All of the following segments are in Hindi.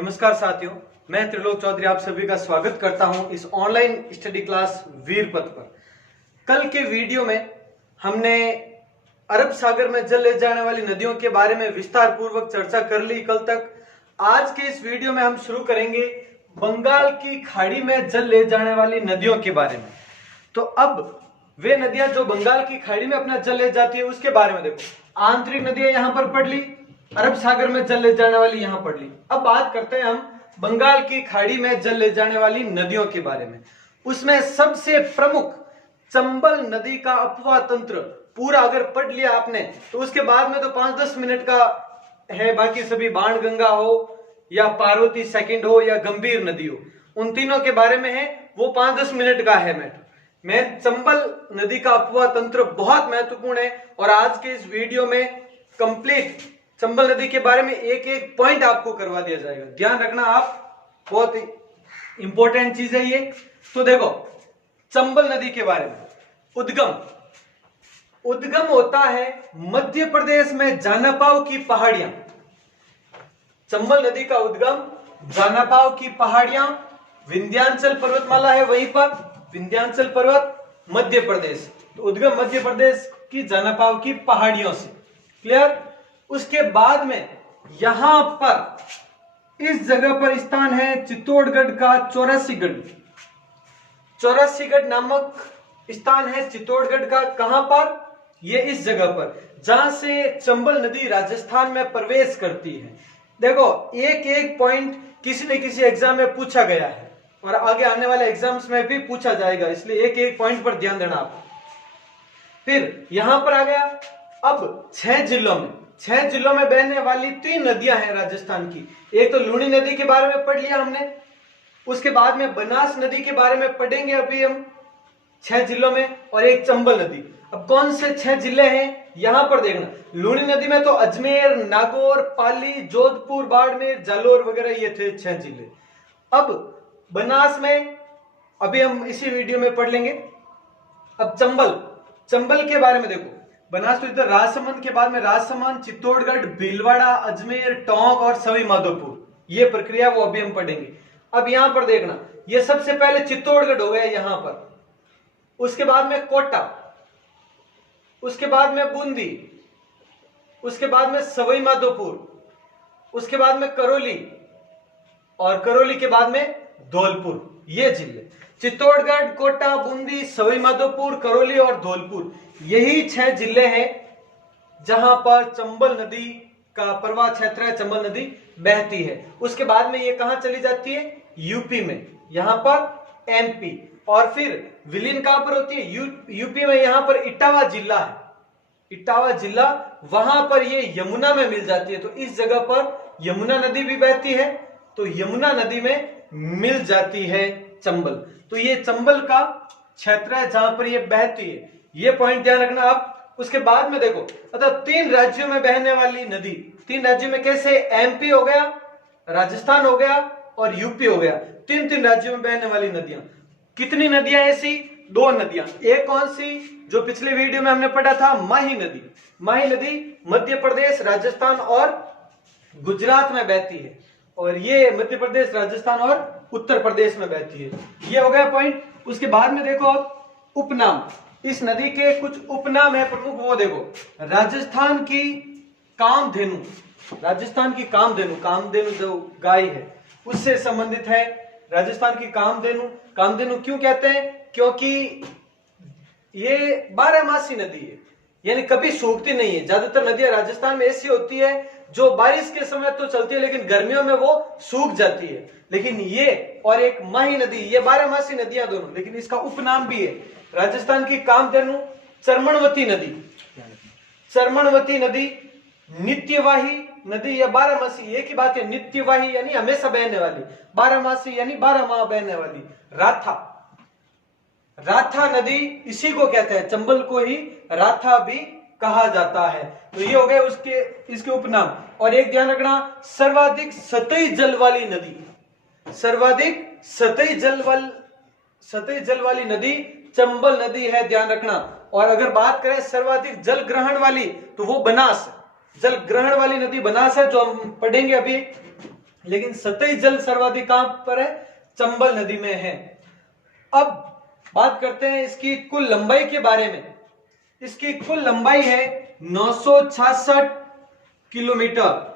नमस्कार साथियों, मैं त्रिलोक चौधरी आप सभी का स्वागत करता हूं इस ऑनलाइन स्टडी क्लास वीरपथ पर। कल के वीडियो में हमने अरब सागर में जल ले जाने वाली नदियों के बारे में विस्तार पूर्वक चर्चा कर ली कल तक। आज के इस वीडियो में हम शुरू करेंगे बंगाल की खाड़ी में जल ले जाने वाली नदियों के बारे में। तो अब वे नदियां जो बंगाल की खाड़ी में अपना जल ले जाती है उसके बारे में देखो। आंतरिक नदियां यहां पर पढ़ ली, अरब सागर में जल ले जाने वाली यहां पढ़ ली। अब बात करते हैं हम बंगाल की खाड़ी में जल ले जाने वाली नदियों के बारे में। उसमें सबसे प्रमुख चंबल नदी का अपवाह तंत्र पूरा अगर पढ़ लिया आपने तो उसके बाद में तो 5-10 मिनट का है, बाकी सभी बाणगंगा हो या पार्वती सेकंड हो या गंभीर नदी हो, उन तीनों के बारे में है, वो 5-10 मिनट का है। मैं चंबल नदी का अपवाह तंत्र बहुत महत्वपूर्ण है और आज के इस वीडियो में कंप्लीट चंबल नदी के बारे में एक एक पॉइंट आपको करवा दिया जाएगा। ध्यान रखना आप, बहुत इंपॉर्टेंट चीज है ये। तो देखो चंबल नदी के बारे में, उद्गम होता है मध्य प्रदेश में जानापाव की पहाड़ियां। चंबल नदी का उद्गम जानापाव की पहाड़ियां, विंध्याचल पर्वतमाला है वहीं पर, विंध्याचल पर्वत मध्य प्रदेश, तो उद्गम मध्य प्रदेश की जानापाव की पहाड़ियों से। क्लियर? उसके बाद में यहां पर इस जगह पर स्थान है चित्तौड़गढ़ का चौरासीगढ़ नामक स्थान है चित्तौड़गढ़ का। कहां पर? ये इस जगह पर जहां से चंबल नदी राजस्थान में प्रवेश करती है। देखो एक एक पॉइंट किसी न किसी एग्जाम में पूछा गया है और आगे आने वाले एग्जाम्स में भी पूछा जाएगा, इसलिए एक एक पॉइंट पर ध्यान देना आप। फिर यहां पर आ गया, अब 6 जिलों में बहने वाली 3 नदियां हैं राजस्थान की। एक तो लूनी नदी के बारे में पढ़ लिया हमने, उसके बाद में बनास नदी के बारे में पढ़ेंगे अभी हम 6 जिलों में, और एक चंबल नदी। अब कौन से 6 जिले हैं यहां पर देखना। लूनी नदी में तो अजमेर, नागौर, पाली, जोधपुर, बाड़मेर, जालोर वगैरह ये थे 6 जिले। अब बनास में अभी हम इसी वीडियो में पढ़ लेंगे। अब चंबल के बारे में देखो, बनास तो इधर राजसमंद के बाद में राजसमंद, चित्तौड़गढ़, भीलवाड़ा, अजमेर, टोंक और सवाई माधोपुर, ये प्रक्रिया वो अभी हम पढ़ेंगे। अब यहां पर देखना, ये सबसे पहले चित्तौड़गढ़ हो गया यहां पर, उसके बाद में कोटा, उसके बाद में बूंदी, उसके बाद में सवाई माधोपुर, उसके बाद में करौली और करौली के बाद में धौलपुर। ये जिले चित्तौड़गढ़, कोटा, बूंदी, सवाई माधोपुर, करौली और धौलपुर, यही 6 जिले हैं जहां पर चंबल नदी का प्रवाह क्षेत्र है, चंबल नदी बहती है। उसके बाद में ये कहां चली जाती है? यूपी में, यहां पर एमपी, और फिर विलीन कहां पर होती है? यूपी में यहां पर इटावा जिला है, इटावा जिला, वहां पर ये यमुना में मिल जाती है। तो इस जगह पर यमुना नदी भी बहती है, तो यमुना नदी में मिल जाती है चंबल। तो ये चंबल का क्षेत्र है जहां पर ये बहती है, ये पॉइंट ध्यान रखना आप। उसके बाद में देखो, अतः 3 राज्यों में बहने वाली नदी, 3 राज्यों में कैसे? एमपी हो गया, राजस्थान हो गया और यूपी हो गया, 3 राज्यों में बहने वाली नदियां। कितनी नदियां ऐसी? 2 नदियां। एक कौन सी? जो पिछले वीडियो में हमने पढ़ा था, माही नदी मध्य प्रदेश, राजस्थान और गुजरात में बहती है, और ये मध्य प्रदेश, राजस्थान और उत्तर प्रदेश में बहती है। ये हो गया पॉइंट। उसके बाद में देखो उपनाम, इस नदी के कुछ उपनाम है प्रमुख, वो देखो। राजस्थान की कामधेनु जो गाय है उससे संबंधित है। राजस्थान की कामधेनु क्यों कहते हैं? क्योंकि ये 12मासी नदी है, यानी कभी सूखती नहीं है। ज्यादातर नदियां राजस्थान में ऐसी होती है जो बारिश के समय तो चलती है लेकिन गर्मियों में वो सूख जाती है। लेकिन ये और एक माही नदी, ये 12मासी नदियां दोनों, लेकिन इसका उपनाम भी है। राजस्थान की कामधेनु चर्मणवती नदी, नित्यवाही नदी, या 12मासी, एक ही बात है। नित्यवाही यानी हमेशा बहने वाली, 12मासी यानी 12 माह बहने वाली। राथा नदी इसी को कहते हैं, चंबल को ही राथा भी कहा जाता है। तो ये हो गए इसके उपनाम। और एक ध्यान रखना, सर्वाधिक सतही जल वाली नदी चंबल नदी है, ध्यान रखना। और अगर बात करें सर्वाधिक जल ग्रहण वाली, तो वो बनास, जल ग्रहण वाली नदी बनास है, जो हम पढ़ेंगे अभी। लेकिन सतही जल सर्वाधिक कहां पर है? चंबल नदी में है। अब बात करते हैं इसकी कुल लंबाई के बारे में। इसकी कुल लंबाई है 966 किलोमीटर।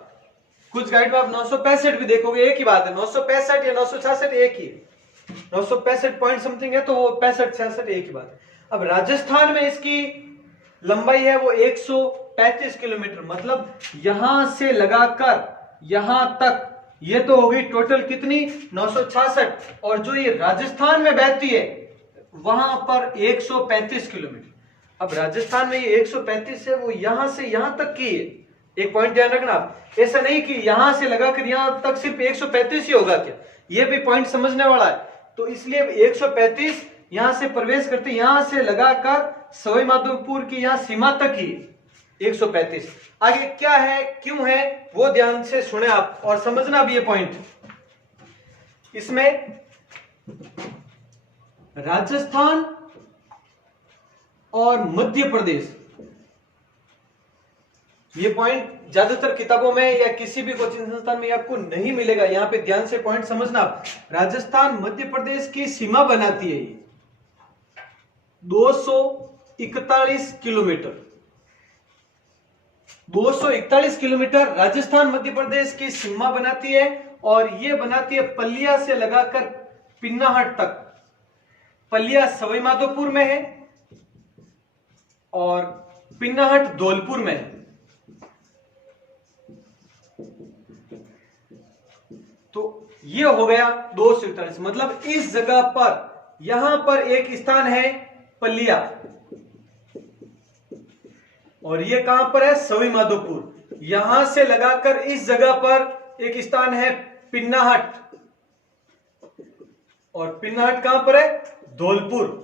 कुछ गाइड में आप 965 भी देखोगे, एक ही बात है, 965 या 966 एक ही है। 965 पॉइंट समथिंग है तो वो 65-66 एक ही बात है। अब राजस्थान में इसकी लंबाई है वो 135 किलोमीटर, मतलब यहां से लगाकर यहां तक, ये तो होगी टोटल कितनी 966, और जो ये राजस्थान में बहती है वहां पर 135 किलोमीटर। अब राजस्थान में ये 135 है, वो यहां से यहां तक की है। एक पॉइंट ध्यान रखना, ऐसा नहीं कि यहां से लगाकर यहां तक सिर्फ 135 ही होगा क्या, ये भी पॉइंट समझने वाला है। तो इसलिए 135 यहां से प्रवेश करते, यहां से लगाकर सवाई माधोपुर की यहां सीमा तक ही 135। आगे क्या है, क्यों है, वो ध्यान से सुने आप और समझना भी ये पॉइंट। इसमें राजस्थान और मध्य प्रदेश, ये पॉइंट ज्यादातर किताबों में या किसी भी कोचिंग संस्थान में आपको नहीं मिलेगा। यहां पे ध्यान से पॉइंट समझना आप। राजस्थान मध्य प्रदेश की सीमा बनाती है ये 241 किलोमीटर। 241 किलोमीटर राजस्थान मध्य प्रदेश की सीमा बनाती है, और ये बनाती है पलिया से लगाकर पिन्नाहट तक। पलिया सवाई माधोपुर में है और पिन्नाहट धौलपुर में है। तो ये हो गया 241, मतलब इस जगह पर यहां पर एक स्थान है पलिया, और ये कहां पर है? सवाई माधोपुर। यहां से लगाकर इस जगह पर एक स्थान है पिन्नाहट, और पिन्नाहट कहां पर है? धौलपुर।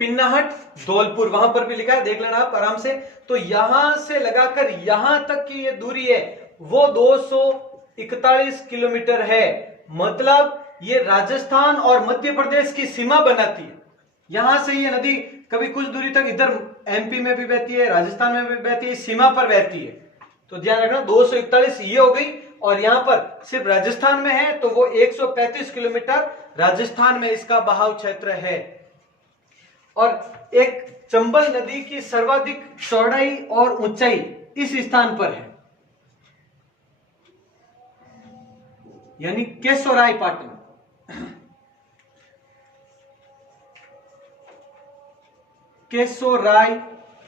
पिन्नाहट धौलपुर वहां पर भी लिखा है, देख लेना आप आराम से। तो यहां से लगाकर यहां तक की ये दूरी है वो 241 किलोमीटर है, मतलब ये राजस्थान और मध्य प्रदेश की सीमा बनाती है। यहां से ये नदी कभी कुछ दूरी तक इधर एमपी में भी बहती है, राजस्थान में भी बहती है, सीमा पर बहती है। तो ध्यान रखना 241 ये हो गई, और यहां पर सिर्फ राजस्थान में है तो वो 135 किलोमीटर राजस्थान में इसका बहाव क्षेत्र है। और एक चंबल नदी की सर्वाधिक चौड़ाई और ऊंचाई इस स्थान पर है, यानी केशोरायपाटन। केशोरायपाटन,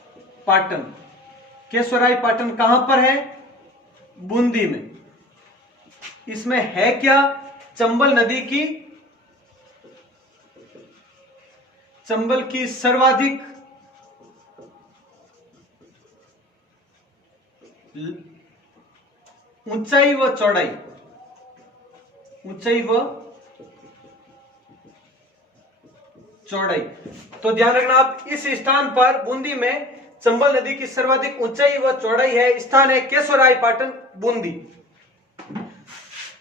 केशोरायपाटन कहां पर है? बूंदी में। इसमें है क्या? चंबल नदी की, चंबल की सर्वाधिक ऊंचाई व चौड़ाई, ऊंचाई व चौड़ाई। तो ध्यान रखना आप, इस स्थान पर बूंदी में चंबल नदी की सर्वाधिक ऊंचाई व चौड़ाई है, स्थान है केशोरायपाटन बूंदी।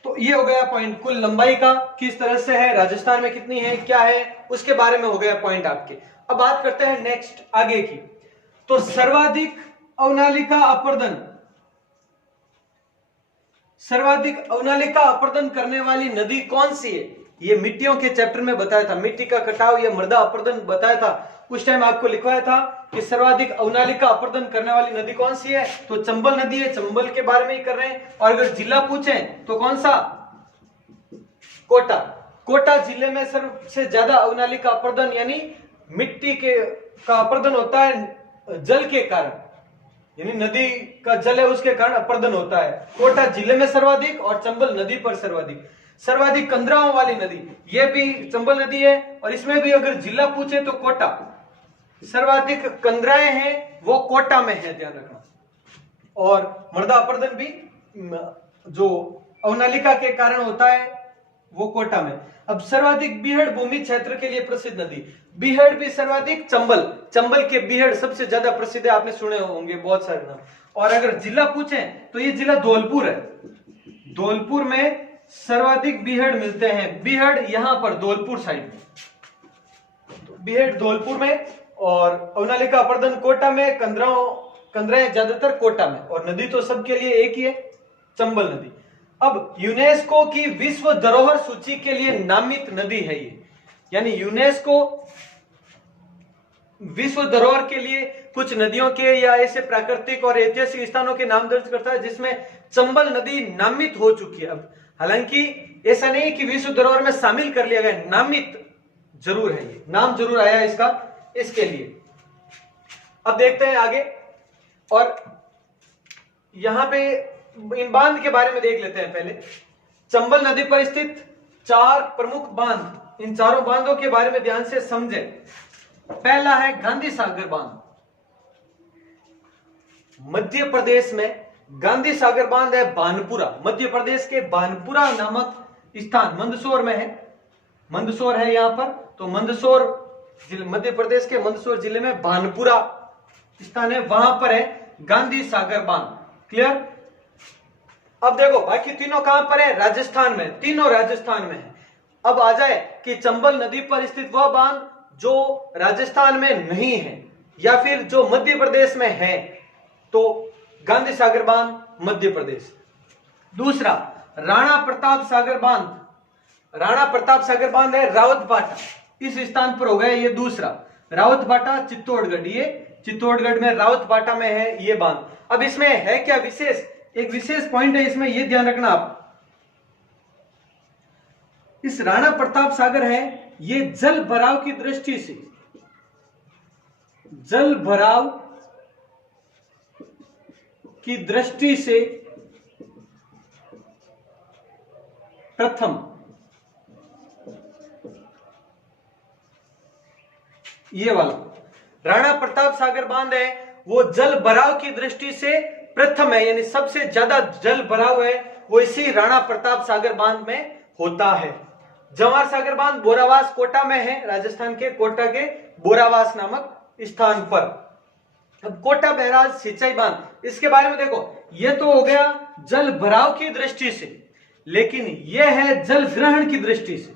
तो ये हो गया पॉइंट कुल लंबाई का, किस तरह से है, राजस्थान में कितनी है, क्या है, उसके बारे में हो गया पॉइंट आपके। अब बात करते हैं नेक्स्ट आगे की। तो सर्वाधिक अवनालिका अपर्दन, सर्वाधिक अवनालिका अपर्दन करने वाली नदी कौन सी है? ये मिट्टियों के चैप्टर में बताया था, मिट्टी का कटाव या मृदा अपर्दन बताया था, उस टाइम आपको लिखवाया था कि सर्वाधिक अवनालिका अपर्दन करने वाली नदी कौन सी है, तो चंबल नदी है, चंबल के बारे में ही कर रहे हैं। और अगर जिला पूछें तो कौन सा? कोटा। कोटा जिले में सबसे ज्यादा अवनालिका अपर्दन यानी मिट्टी के का अपर्दन होता है जल के कारण, यानी नदी का जल है उसके कारण अपर्दन होता है। कोटा जिले में सर्वाधिक और चंबल नदी पर सर्वाधिक। सर्वाधिक कंदराओं वाली नदी ये भी चंबल नदी है, और इसमें भी अगर जिला पूछे तो कोटा। सर्वाधिक कंदराएं हैं वो कोटा में है, ध्यान रखना। और मृदा अपर्दन भी जो अवनालिका के कारण होता है वो कोटा में। अब सर्वाधिक बीहड़ भूमि क्षेत्र के लिए प्रसिद्ध नदी, बीहड़ भी सर्वाधिक, चंबल, चंबल के बीहड़ सबसे ज्यादा प्रसिद्ध है, आपने सुने होंगे बहुत सारे नाम। और अगर जिला पूछें तो ये जिला धौलपुर है, धौलपुर में सर्वाधिक बीहड़ मिलते हैं। बीहड़ यहां पर धौलपुर साइड में, बीहड़ धौलपुर में, और अवनालिका अपर्दन कोटा में, कंदराओं कंदराएं ज्यादातर कोटा में, और नदी तो सबके लिए एक ही है, चंबल नदी। अब यूनेस्को की विश्व धरोहर सूची के लिए नामित नदी है ये, यानी यूनेस्को विश्व धरोहर के लिए कुछ नदियों के या ऐसे प्राकृतिक और ऐतिहासिक स्थानों के नाम दर्ज करता है, जिसमें चंबल नदी नामित हो चुकी है। अब हालांकि ऐसा नहीं कि विश्व धरोहर में शामिल कर लिया गया, नामित जरूर है, ये नाम जरूर आया इसका, इसके लिए। अब देखते हैं आगे, और यहां पे इन बांध के बारे में देख लेते हैं पहले। चंबल नदी पर स्थित 4 प्रमुख बांध, इन चारों बांधों के बारे में ध्यान से समझें। पहला है गांधी सागर बांध, मध्य प्रदेश में गांधी सागर बांध है बानपुरा, मध्य प्रदेश के बानपुरा नामक स्थान मंदसौर में है, मंदसौर है यहां पर, तो मंदसौर मध्य प्रदेश के मंदसौर जिले में बानपुरा स्थान है, वहां पर है गांधी सागर बांध। क्लियर? अब देखो बाकी तीनों कहां पर है? राजस्थान में, तीनों राजस्थान में है। अब आ जाए कि चंबल नदी पर स्थित वह बांध जो राजस्थान में नहीं है या फिर जो मध्य प्रदेश में है, तो गांधी सागर बांध मध्य प्रदेश। दूसरा राणा प्रताप सागर बांध, राणा प्रताप सागर बांध है रावतबाटा, इस स्थान पर हो गया ये दूसरा। रावतबाटा चित्तौड़गढ़, ये चित्तौड़गढ़ में रावतबाटा में है ये बांध। अब इसमें है क्या विशेष, एक विशेष पॉइंट है इसमें, ये ध्यान रखना आप। इस राणा प्रताप सागर है, ये जल भराव की दृष्टि से, जल भराव की दृष्टि से प्रथम, ये वाला राणा प्रताप सागर बांध है, वो जल भराव की दृष्टि से प्रथम है, यानी सबसे ज्यादा जल भराव है वो इसी राणा प्रताप सागर बांध में होता है। जवाहर सागर बांध बोरावास कोटा में है, राजस्थान के कोटा के बोरावास नामक स्थान पर। अब कोटा बैराज सिंचाई बांध, इसके बारे में देखो, ये तो हो गया जल भराव की दृष्टि से, लेकिन यह है जल ग्रहण की दृष्टि से।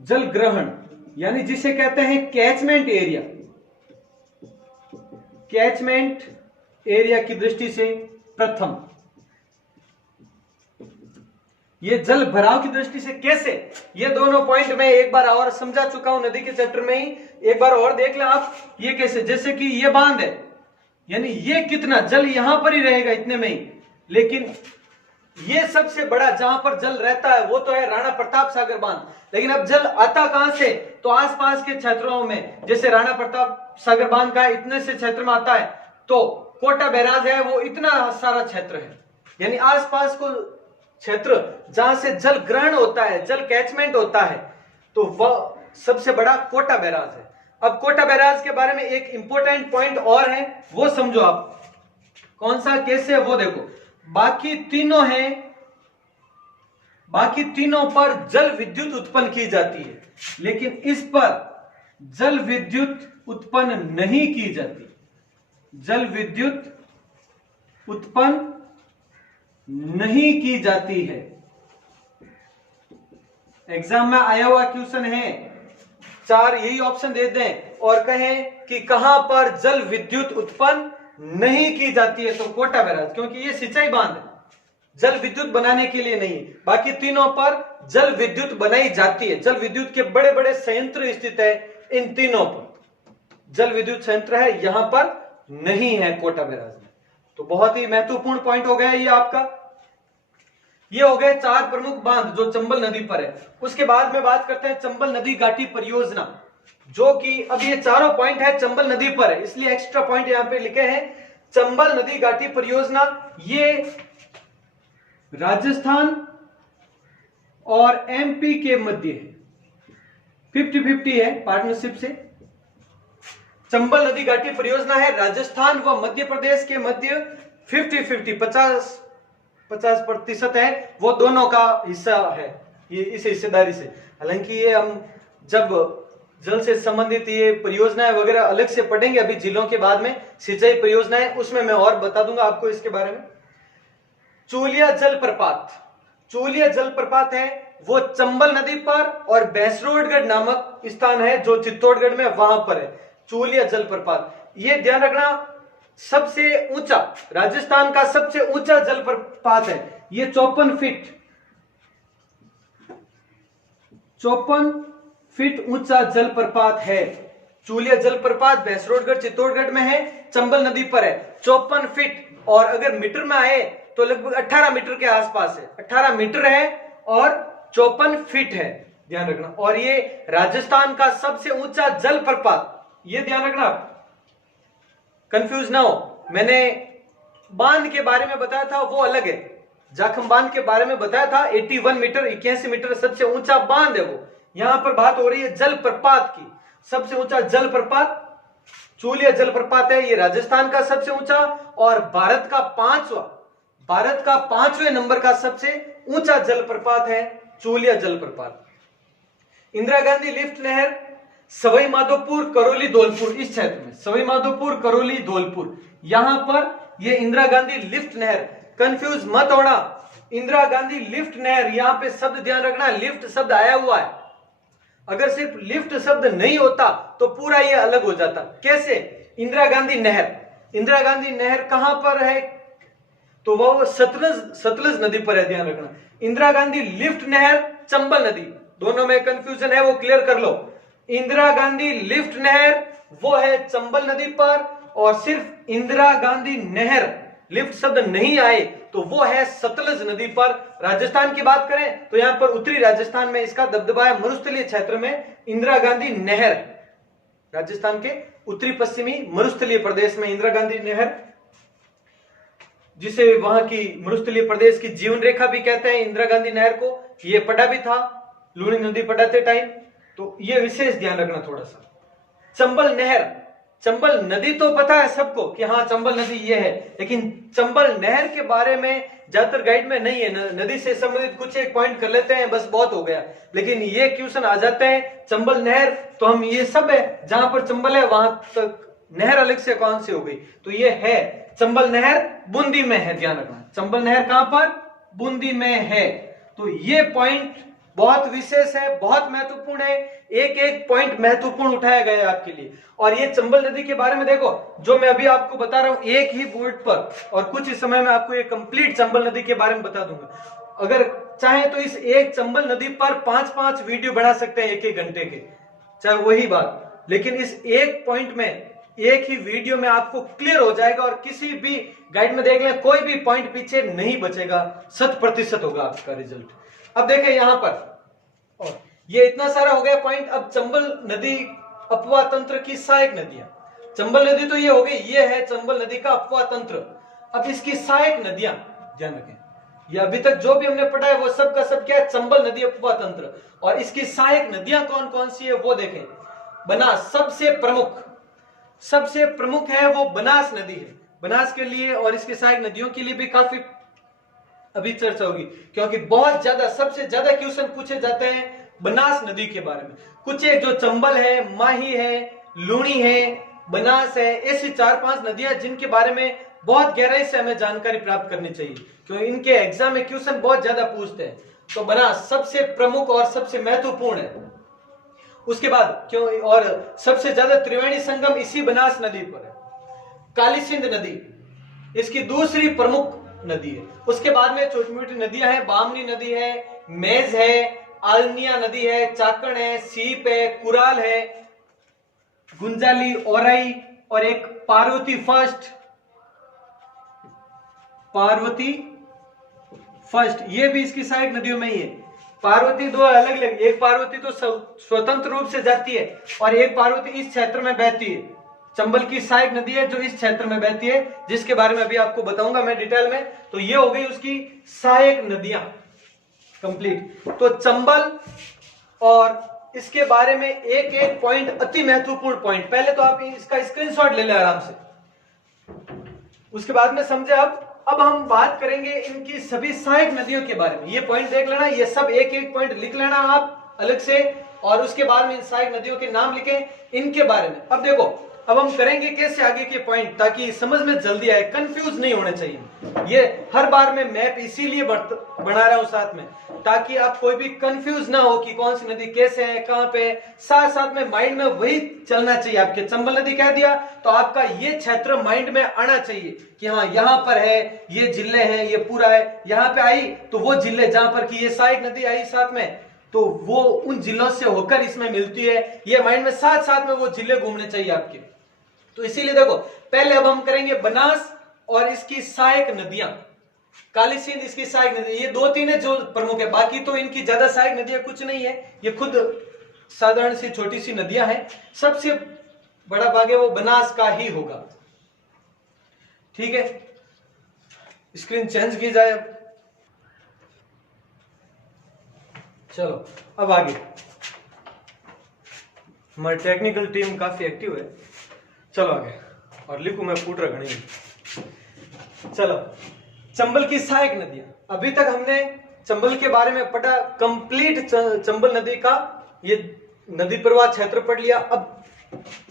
जल ग्रहण यानी जिसे कहते हैं कैचमेंट एरिया, कैचमेंट एरिया की दृष्टि से प्रथम। ये जल भराव की दृष्टि से कैसे, ये दोनों पॉइंट मैं एक बार और समझा चुका हूं नदी के चैप्टर में ही, एक बार और देख लें आप। ये कैसे, जैसे कि ये बांध है, यानी ये कितना जल यहां पर ही रहेगा इतने में ही, लेकिन ये सबसे बड़ा जहां पर जल रहता है वो तो है राणा प्रताप सागर बांध। लेकिन अब जल आता कहां से, तो आसपास के क्षेत्रों में, जैसे राणा प्रताप सागर बांध का इतने से क्षेत्र में आता है, तो कोटा बैराज है वो इतना सारा क्षेत्र है, यानी आसपास को क्षेत्र जहां से जल ग्रहण होता है, जल कैचमेंट होता है, तो वह सबसे बड़ा कोटा बैराज है। अब कोटा बैराज के बारे में एक इंपॉर्टेंट पॉइंट और है, वो समझो आप, कौन सा कैसे वो देखो। बाकी तीनों हैं, बाकी तीनों पर जल विद्युत उत्पन्न की जाती है, लेकिन इस पर जल विद्युत उत्पन्न नहीं की जाती, जल विद्युत उत्पन्न नहीं की जाती है। एग्जाम में आया हुआ क्वेश्चन है, 4 यही ऑप्शन दे दें और कहें कि कहां पर जल विद्युत उत्पन्न नहीं की जाती है, तो कोटा बैराज, क्योंकि ये सिंचाई बांध है, जल विद्युत बनाने के लिए नहीं। बाकी तीनों पर जल विद्युत बनाई जाती है, जल विद्युत के बड़े बड़े संयंत्र स्थित है, इन तीनों पर जल विद्युत संयंत्र है, यहां पर नहीं है कोटा बैराज में। तो बहुत ही महत्वपूर्ण पॉइंट हो गया ये आपका। ये हो गए 4 प्रमुख बांध जो चंबल नदी पर है। उसके बाद में बात करते हैं चंबल नदी घाटी परियोजना, जो कि अब ये चारों पॉइंट है चंबल नदी पर है, इसलिए एक्स्ट्रा पॉइंट यहां पे लिखे हैं। चंबल नदी घाटी परियोजना ये राजस्थान और एमपी के मध्य है, 50-50 है पार्टनरशिप से। चंबल नदी घाटी परियोजना है राजस्थान व मध्य प्रदेश के मध्य 50-50, 50% है, वो दोनों का हिस्सा है ये, इस हिस्सेदारी से। हालांकि ये हम जब जल से संबंधित ये परियोजनाएं वगैरह अलग से पढ़ेंगे, अभी जिलों के बाद में सिंचाई परियोजनाएं, उसमें मैं और बता दूंगा आपको इसके बारे में। चूलिया जलप्रपात, चूलिया जलप्रपात है वो चंबल नदी पर और भैंसरोडगढ़ नामक स्थान है जो चित्तौड़गढ़ में, वहां पर है चूलिया जलप्रपात। ये ध्यान रखना, सबसे ऊंचा, राजस्थान का सबसे ऊंचा जलप्रपात है ये 54 फीट, 54 फीट ऊंचा जलप्रपात है। चूलिया जलप्रपात भैंसरोडगढ़ चित्तौड़गढ़ में है, चंबल नदी पर है, 54 फीट। और अगर मीटर में आए तो लगभग 18 मीटर के आसपास है, 18 मीटर है और 54 फीट है, ध्यान रखना। और ये राजस्थान का सबसे ऊंचा जलप्रपात, ये ध्यान रखना, कंफ्यूज ना हो। मैंने बांध के बारे में बताया था वो अलग है, जाखम बांध के बारे में बताया था 81 मीटर 81 मीटर सबसे ऊंचा बांध है वो। यहां पर बात हो रही है जलप्रपात की, सबसे ऊंचा जलप्रपात चूलिया जलप्रपात है, ये राजस्थान का सबसे ऊंचा और भारत का पांचवें नंबर का सबसे ऊंचा जलप्रपात है चूलिया जलप्रपात। इंदिरा गांधी लिफ्ट नहर सवाई माधोपुर करौली धौलपुर, इस क्षेत्र में सवाई माधोपुर करौली धौलपुर, यहां पर ये इंदिरा गांधी लिफ्ट नहर, कंफ्यूज मत होना। इंदिरा गांधी लिफ्ट नहर, यहां पे शब्द ध्यान रखना, लिफ्ट शब्द आया हुआ है, अगर सिर्फ लिफ्ट शब्द नहीं होता तो पूरा ये अलग हो जाता। कैसे? इंदिरा गांधी नहर, इंदिरा गांधी नहर कहां पर है? तो वो सतलज नदी पर है, ध्यान रखना। इंदिरा गांधी लिफ्ट नहर चंबल नदी, दोनों में कंफ्यूजन है वो क्लियर कर लो। इंदिरा गांधी लिफ्ट नहर वो है चंबल नदी पर, और सिर्फ इंदिरा गांधी नहर, लिफ्ट शब्द नहीं आए तो वो है सतलज नदी पर। राजस्थान की बात करें तो यहां पर उत्तरी राजस्थान में इसका दबदबा है, मरुस्थलीय क्षेत्र में इंदिरा गांधी नहर, राजस्थान के उत्तरी पश्चिमी मरुस्थलीय प्रदेश में इंदिरा गांधी नहर, जिसे वहां की मरुस्थलीय प्रदेश की जीवन रेखा भी कहते हैं इंदिरा गांधी नहर को। ये पढ़ा भी था लूनी नदी पढ़ाते टाइम, तो ये विशेष ध्यान रखना थोड़ा सा। चंबल नहर, चंबल नदी तो पता है सबको कि हाँ चंबल नदी ये है, लेकिन चंबल नहर के बारे में ज्यादातर गाइड में नहीं है। नदी से संबंधित कुछ एक पॉइंट कर लेते हैं, बस बहुत हो गया, लेकिन ये क्वेश्चन आ जाते हैं चंबल नहर, तो हम ये सब है जहां पर चंबल है वहां तक नहर अलग से कौन सी हो गई, तो ये है चंबल नहर बूंदी में है, ध्यान रखना। चंबल नहर कहां पर? बूंदी में है। तो ये पॉइंट बहुत विशेष है, बहुत महत्वपूर्ण है, एक एक पॉइंट महत्वपूर्ण उठाया गया है आपके लिए। और ये चंबल नदी के बारे में देखो, जो मैं अभी आपको बता रहा हूं एक ही बोर्ड पर, और कुछ ही समय में आपको ये कंप्लीट चंबल नदी के बारे में बता दूंगा। अगर चाहे तो इस एक चंबल नदी पर 5-5 वीडियो बना सकते हैं 1-1 घंटे के, चाहे वही बात, लेकिन इस एक पॉइंट में एक ही वीडियो में आपको क्लियर हो जाएगा, और किसी भी गाइड में देख लें कोई भी पॉइंट पीछे नहीं बचेगा, 100% होगा आपका रिजल्ट। अब देखें यहां पर, और ये इतना सारा हो गया पॉइंट। अब चंबल नदी अपवा तंत्र की सहायक नदियां, चंबल नदी तो ये हो गई, ये है चंबल नदी का अपवा तंत्र। अब इसकी सहायक नदियां ध्यान रखें, ये अभी तक जो भी हमने पढ़ा है वो सब का सब क्या है? चंबल नदी अपवा तंत्र। और इसकी सहायक नदियां कौन कौन सी है वो देखें। बनास सबसे प्रमुख है वो बनास नदी है, बनास के लिए और इसके सहायक नदियों के लिए भी काफी अभी चर्चा होगी, क्योंकि बहुत ज्यादा सबसे ज्यादा क्वेश्चन पूछे जाते हैं बनास नदी के बारे में। कुछ एक जो चंबल है, माही है, लूणी है, बनास है, ऐसी 4-5 नदियां जिनके बारे में बहुत गहराई से हमें जानकारी प्राप्त करनी चाहिए, क्योंकि इनके एग्जाम में क्वेश्चन बहुत ज्यादा पूछते हैं। तो बनास सबसे प्रमुख और सबसे महत्वपूर्ण है। उसके बाद क्यों, और सबसे ज्यादा त्रिवेणी संगम इसी बनास नदी पर है। काली सिंध नदी इसकी दूसरी प्रमुख नदी है। उसके बाद में छोटी मोटी नदियां हैं, बामनी नदी है, मेज है, आलनिया नदी है, चाकण है, सीप है, कुराल है, गुंजाली, ओराई, और एक पार्वती फर्स्ट, ये भी इसकी सहायक नदियों में ही है। पार्वती दो अलग अलग, एक पार्वती तो स्वतंत्र रूप से जाती है, और एक पार्वती इस क्षेत्र में बहती है। चंबल की सहायक नदी है जो इस क्षेत्र में बहती है, जिसके बारे में अभी आपको बताऊंगा मैं डिटेल में। तो ये हो गई उसकी सहायक नदियां कंप्लीट। तो चंबल और इसके बारे में एक एक पॉइंट अति महत्वपूर्ण पॉइंट, पहले तो आप इसका स्क्रीनशॉट ले लें आराम से, उसके बाद में समझे। अब हम बात करेंगे इनकी सभी सहायक नदियों के बारे में। ये पॉइंट देख लेना, ये सब एक एक पॉइंट लिख लेना आप अलग से, और उसके बाद में इन सहायक नदियों के नाम लिखें इनके बारे में। अब देखो, अब हम करेंगे कैसे आगे के पॉइंट, ताकि समझ में जल्दी आए, कंफ्यूज नहीं होने चाहिए। ये हर बार मैं मैप इसीलिए बना रहा हूं साथ में, ताकि आप कोई भी कंफ्यूज ना हो कि कौन सी नदी कैसे है, कहां पे। साथ साथ में माइंड में वही चलना चाहिए आपके। चंबल नदी कह दिया तो आपका ये क्षेत्र माइंड में आना चाहिए कि हाँ यहाँ पर है, ये जिले हैं, ये पूरा है। यहाँ पे आई तो वो जिले जहां पर कि ये सहायक नदी आई साथ में, तो वो उन जिलों से होकर इसमें मिलती है। ये माइंड में साथ साथ में वो जिले घूमने चाहिए आपके। तो इसीलिए देखो, पहले अब हम करेंगे बनास और इसकी सहायक नदियां। काली सिंध इसकी सहायक नदी, ये 2-3 है जो प्रमुख है, बाकी तो इनकी ज्यादा सहायक नदियां कुछ नहीं है, ये खुद साधारण सी छोटी सी नदियां हैं। सबसे बड़ा भाग है वो बनास का ही होगा। ठीक है, स्क्रीन चेंज की जाए अब। चलो अब आगे, हमारी टेक्निकल टीम काफी एक्टिव है। चलो आगे, और लिखू मैं फूट रहा घनी। चलो, चंबल की सहायक नदियां। अभी तक हमने चंबल के बारे में पढ़ा, कंप्लीट चंबल नदी का ये नदी प्रवाह क्षेत्र पढ़ लिया। अब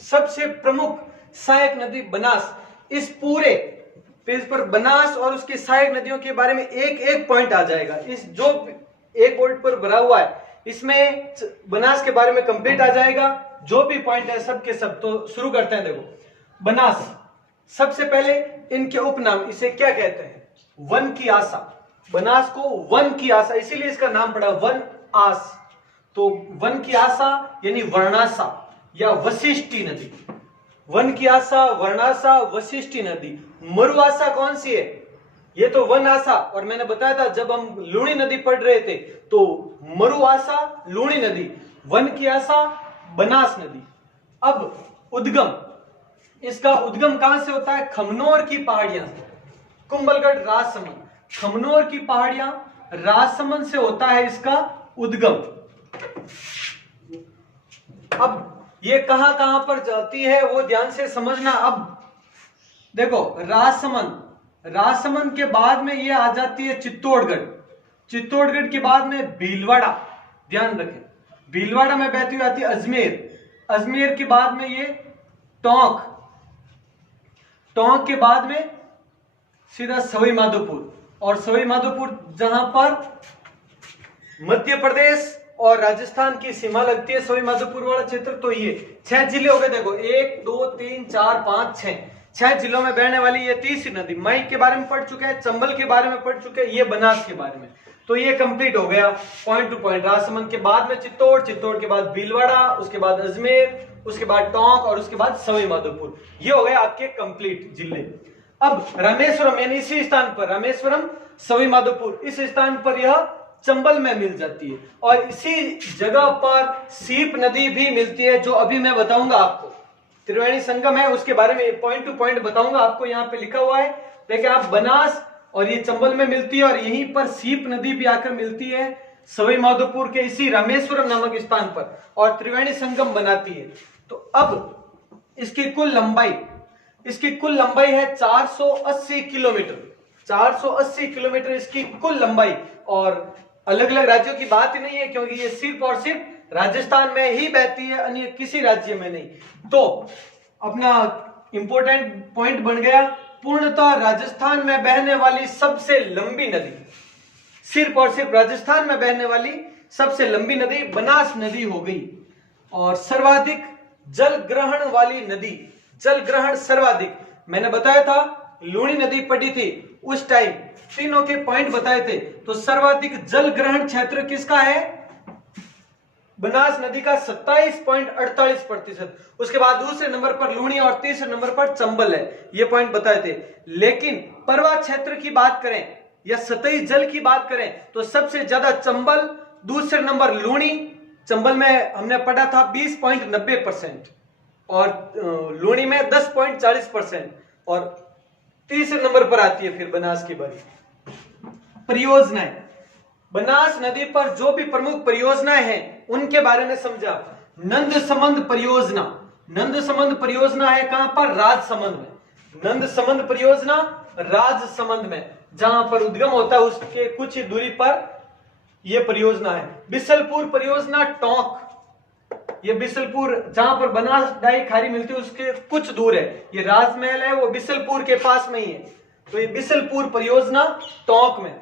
सबसे प्रमुख सहायक नदी बनास। इस पूरे पेज पर बनास और उसकी सहायक नदियों के बारे में एक एक पॉइंट आ जाएगा। इस जो एक बोर्ड पर भरा हुआ है इसमें बनास के बारे में कंप्लीट आ जाएगा, जो भी पॉइंट है सब के सब। तो शुरू करते हैं। देखो, बनास, सबसे पहले इनके उपनाम, इसे क्या कहते हैं? वन की आशा। बनास को वन की आशा, इसीलिए इसका नाम पड़ा वन आस। तो वन की आशा यानी वर्णाशा या वशिष्ठी नदी। वन की आशा, वर्णाशा, वशिष्ठी नदी। मरुआशा कौन सी है? ये तो वन आशा, और मैंने बताया था जब हम लूणी नदी पढ़ रहे थे तो मरुआशा लूणी नदी, वन की आशा बनास नदी। अब उद्गम, इसका उद्गम कहां से होता है? खमनोर की पहाड़ियां से। कुंभलगढ़, राजसमंद, खमनोर की पहाड़ियां, राजसमंद से होता है इसका उद्गम। अब ये कहां कहां पर जाती है वो ध्यान से समझना। अब देखो, राजसमंद, राजसमंद के बाद में ये आ जाती है चित्तौड़गढ़, चित्तौड़गढ़ के बाद में भीलवाड़ा, ध्यान रखें, भीलवाड़ा में बहती हुई आती है अजमेर, अजमेर के बाद में ये टोंक, टोंक के बाद में सीधा सवाई माधोपुर, और सवाई माधोपुर जहां पर मध्य प्रदेश और राजस्थान की सीमा लगती है, सवाई माधोपुर वाला क्षेत्र। तो ये 6 जिले हो गए। देखो, 1 2 3 4 5 6 जिलों में बहने वाली ये तीसरी नदी। मई के बारे में पढ़ चुके हैं, चंबल के बारे में पढ़ चुके हैं, ये बनास के बारे में। तो ये कंप्लीट हो गया पॉइंट टू पॉइंट। राजसमंद के बाद में चित्तौड़, चित्तौड़ के बाद भीलवाड़ा, उसके बाद अजमेर, उसके बाद टोंक, और उसके बाद सवाई माधोपुर। ये हो गए आपके कंप्लीट जिले। अब रामेश्वरम, यानी इसी स्थान पर, रामेश्वरम, सवाई माधोपुर, इस स्थान पर यह चंबल में मिल जाती है। और इसी जगह पर सीप नदी भी मिलती है, जो अभी मैं बताऊंगा आपको। त्रिवेणी संगम है, उसके बारे में पॉइंट टू पॉइंट बताऊंगा आपको। यहाँ पे लिखा हुआ है, देखिए आप, बनास और ये चंबल में मिलती है, और यहीं पर सीप नदी भी आकर मिलती है सवाई माधोपुर के इसी रामेश्वरम नामक स्थान पर, और त्रिवेणी संगम बनाती है। तो अब इसकी कुल लंबाई, इसकी कुल लंबाई है 480 किलोमीटर, 480 किलोमीटर इसकी कुल लंबाई। और अलग अलग राज्यों की बात ही नहीं है, क्योंकि ये सिर्फ और सिर्फ राजस्थान में ही बहती है, अन्य किसी राज्य में नहीं। तो अपना इंपॉर्टेंट पॉइंट बन गया, पूर्णतः राजस्थान में बहने वाली सबसे लंबी नदी, सिर्फ और सिर्फ राजस्थान में बहने वाली सबसे लंबी नदी बनास नदी हो गई। और सर्वाधिक जल ग्रहण वाली नदी, जल ग्रहण सर्वाधिक, मैंने बताया था लूणी नदी पढ़ी थी उस टाइम, तीनों के पॉइंट बताए थे। तो सर्वाधिक जल ग्रहण क्षेत्र किसका है? बनास नदी का 27.48%। उसके बाद दूसरे नंबर पर लूणी और तीसरे नंबर पर चंबल है, ये पॉइंट बताए थे। लेकिन प्रवाह क्षेत्र की बात करें या सतही जल की बात करें तो सबसे ज्यादा चंबल, दूसरे नंबर लूणी, चंबल में हमने पढ़ा था 20.90% और लूणी में 10.40%, और तीसरे नंबर पर आती है फिर बनास की बारी। परियोजनाएं, बनास नदी पर जो भी प्रमुख परियोजनाएं हैं उनके बारे में समझा। नंद समंद परियोजना, नंद समंद परियोजना है कहां पर? राजसमंद में। नंद समंद परियोजना राजसमंद में, जहां पर उद्गम होता है उसके कुछ ही दूरी पर यह परियोजना है। बिसलपुर परियोजना टोंक, ये बिसलपुर जहां पर बनास डाई खारी मिलती है उसके कुछ दूर है। ये राजमहल है वो बिसलपुर के पास में ही है। तो ये बिसलपुर परियोजना टोंक में,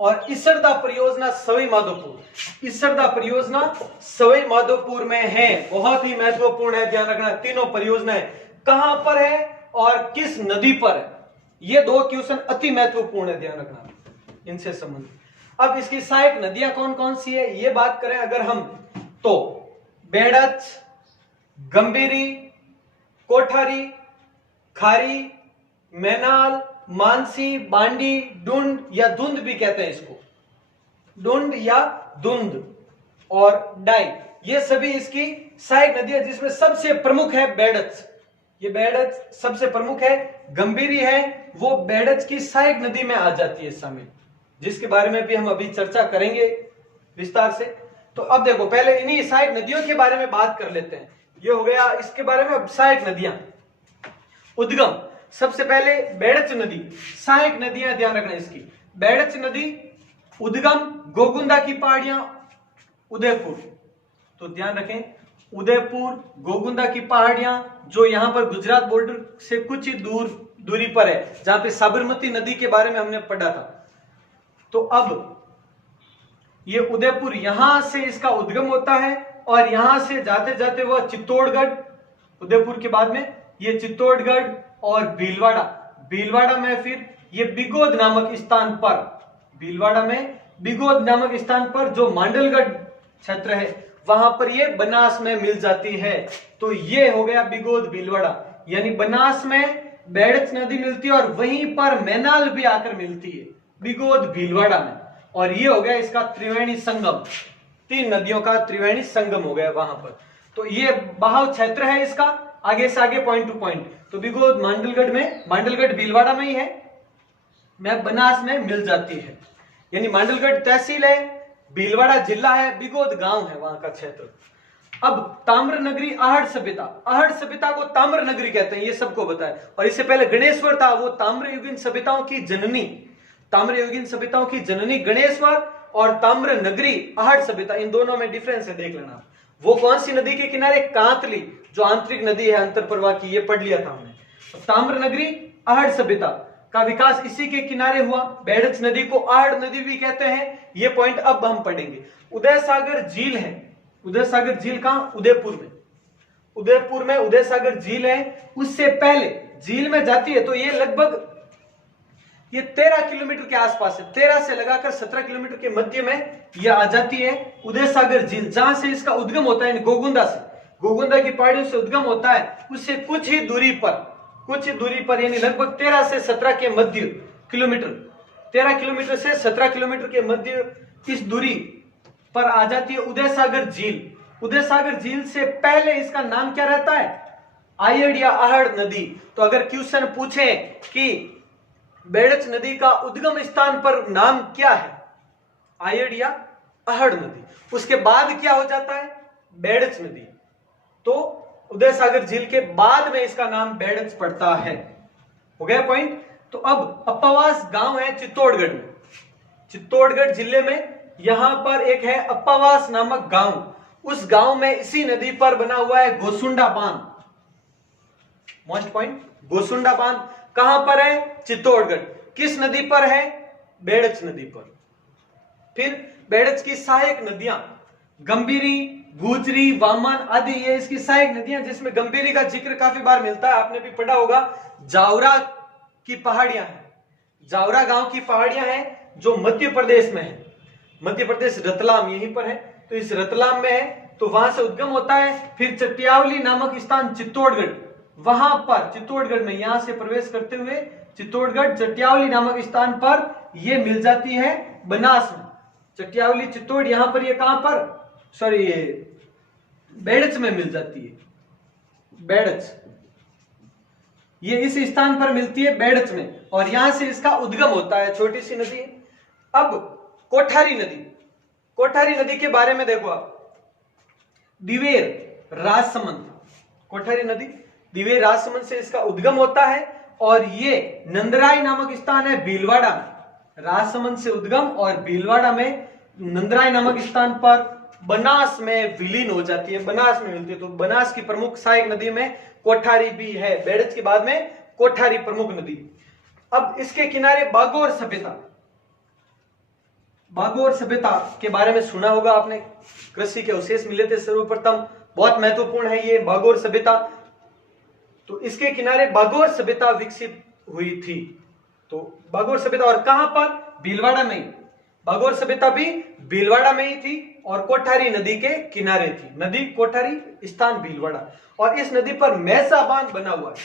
और इसरदा परियोजना सवाई माधोपुर, इसरदा परियोजना सवाई माधोपुर में है। बहुत ही महत्वपूर्ण है, ध्यान रखना। तीनों परियोजनाएं कहां पर है और किस नदी पर है, ये दो क्वेश्चन अति महत्वपूर्ण है, ध्यान रखना इनसे संबंधित। अब इसकी सहायक नदियां कौन कौन सी है ये बात करें अगर हम, तो बेड़च, गंभीरी, कोठारी, खारी, मैनाल, मानसी, बांडी, डुंड या धुंध भी कहते हैं इसको, डुंड या धुंध और डाई, ये सभी इसकी सहायक नदियां, जिसमें सबसे प्रमुख है बेड़च। ये बेड़च सबसे प्रमुख है। गंभीरी है वो बेड़च की सहायक नदी में आ जाती है शामिल, जिसके बारे में भी हम अभी चर्चा करेंगे विस्तार से। तो अब देखो पहले इन्हीं सहायक नदियों के बारे में बात कर लेते हैं। ये हो गया इसके बारे में। अब सहायक नदियां, उद्गम, सबसे पहले बेड़च नदी। सहायक नदियां ध्यान रखना इसकी, बेड़च नदी उद्गम गोगुंदा की पहाड़ियां, उदयपुर, तो ध्यान रखें उदयपुर, गोगुंदा की पहाड़ियां जो यहां पर गुजरात बॉर्डर से कुछ ही दूरी पर है, जहां पे साबरमती नदी के बारे में हमने पढ़ा था। तो अब ये उदयपुर, यहां से इसका उद्गम होता है और यहां से जाते जाते वह चित्तौड़गढ़, उदयपुर के बाद में ये चित्तौड़गढ़ और भीलवाड़ा, भीलवाड़ा में फिर ये बिगोद नामक स्थान पर, भीलवाड़ा में बिगोद नामक स्थान पर जो मांडलगढ़ क्षेत्र है वहां पर ये बनास में मिल जाती है। तो ये हो गया बिगोद भीलवाड़ा, यानी बनास में बेड़च नदी मिलती है और वहीं पर मैनाल भी आकर मिलती है बिगोद भीलवाड़ा में। और ये हो गया इसका त्रिवेणी संगम, तीन नदियों का त्रिवेणी संगम हो गया वहां पर। तो ये बहाव क्षेत्र है इसका, आगे से आगे पॉइंट टू पॉइंट। तो बिगोद मांडलगढ़ में, मांडलगढ़ भीलवाड़ा में ही है, मैं बनास में मिल जाती है। यानी मांडलगढ़ तहसील है, भीलवाड़ा जिला है, बिगोद गांव है वहां का क्षेत्र। अब ताम्र नगरी आहड़ सभ्यता, आहड़ सभ्यता को ताम्र नगरी कहते हैं, ये सबको बताया। और इससे पहले गणेश्वर था, वो ताम्र युगीन सभ्यताओं की जननी, ताम्र युगीन सभ्यताओं की जननी गणेश्वर और ताम्र नगरी आहड़ सभ्यता, इन दोनों में डिफरेंस है, देख लेना। वो कौन सी नदी के किनारे, कांतली जो आंतरिक नदी है अंतर प्रवाह की, ये पढ़ लिया था हमने। ताम्र नगरी आहड़ सभ्यता का विकास इसी के किनारे हुआ। बेड़च नदी को आहड़ नदी भी कहते हैं, ये पॉइंट अब हम पढ़ेंगे। उदय सागर झील है, उदय सागर झील कहां, उदयपुर में, उदयपुर में उदय सागर झील है। उससे पहले झील में जाती है तो ये लगभग ये 13 किलोमीटर के आसपास है, 13 से लगाकर 17 किलोमीटर के मध्य में यह आ जाती है उदय सागर झील, जहां से इसका उद्गम होता है गोगुंदा से, गोगुंदा की पहाड़ियों से उद्गम होता है। उससे कुछ ही दूरी पर यानी लगभग 13 से 17 के मध्य किलोमीटर, 13 किलोमीटर से 17 किलोमीटर के मध्य इस दूरी पर आ जाती है उदय सागर झील। उदय सागर झील से पहले इसका नाम क्या रहता है, आयड़ या आहड़ नदी। तो अगर क्वेश्चन पूछे कि बेड़च नदी का उद्गम स्थान पर नाम क्या है, आयड़ या आहड़ नदी, उसके बाद क्या हो जाता है, बेड़च नदी। तो उदय सागर झील के बाद में इसका नाम बेड़च पड़ता है। हो गया पॉइंट। तो अब अप्पावास गांव है चित्तौड़गढ़ में, चित्तौड़गढ़ जिले में यहां पर एक है अप्पावास नामक गांव। उस गांव में इसी नदी पर बना हुआ है गोसुंडा बांध, मोस्ट पॉइंट। गोसुंडा बांध कहां पर है, चित्तौड़गढ़। किस नदी पर है, बेड़च नदी पर। फिर बेड़च की सहायक नदियां गंभीरी, गुजरी, वामन आदि, ये इसकी सहायक नदियां, जिसमें गंभीरी का जिक्र काफी बार मिलता है, आपने भी पढ़ा होगा। जावरा की पहाड़ियां हैं, जावरा गांव की पहाड़ियां हैं जो मध्य प्रदेश में है, मध्य प्रदेश रतलाम यहीं पर है। तो इस रतलाम में है, तो वहां से उद्गम होता है। फिर चटियावली नामक स्थान चित्तौड़गढ़, वहां पर चित्तौड़गढ़ में यहां से प्रवेश करते हुए चित्तौड़गढ़ चटियावली नामक स्थान पर यह मिल जाती है बनास में। चटियावली चित्तौड़ यहां पर, ये कहां पर, सॉरी ये बेड़च में मिल जाती है, बेड़च, ये इस स्थान पर मिलती है बेड़च में, और यहां से इसका उद्गम होता है, छोटी सी नदी है। अब कोठारी नदी, कोठारी नदी के बारे में देखो आप, दिवेर राजसमंद, कोठारी नदी दिवेर राजसमंद से इसका उद्गम होता है, और ये नंदराई नामक स्थान है भीलवाड़ा में, राजसमंद से उद्गम और भीलवाड़ा में नंदराई नामक स्थान पर बनास में विलीन हो जाती है, बनास में मिलती है। तो बनास की प्रमुख सहायक नदी में कोठारी भी है, बेड़ज के बाद में कोठारी प्रमुख नदी। अब इसके किनारे बागोर सभ्यता, बागोर सभ्यता के बारे में सुना होगा आपने, कृषि के अवशेष मिले थे सर्वप्रथम, बहुत महत्वपूर्ण है ये बागोर सभ्यता। तो इसके किनारे बागोर सभ्यता विकसित हुई थी। तो बागोर सभ्यता और कहां पर, भीलवाड़ा में ही। बागोर सभ्यता भी भीलवाड़ा में ही थी और कोठारी नदी के किनारे थी। नदी कोठारी, स्थान भीलवाड़ा, और इस नदी पर मेजा बांध बना हुआ है।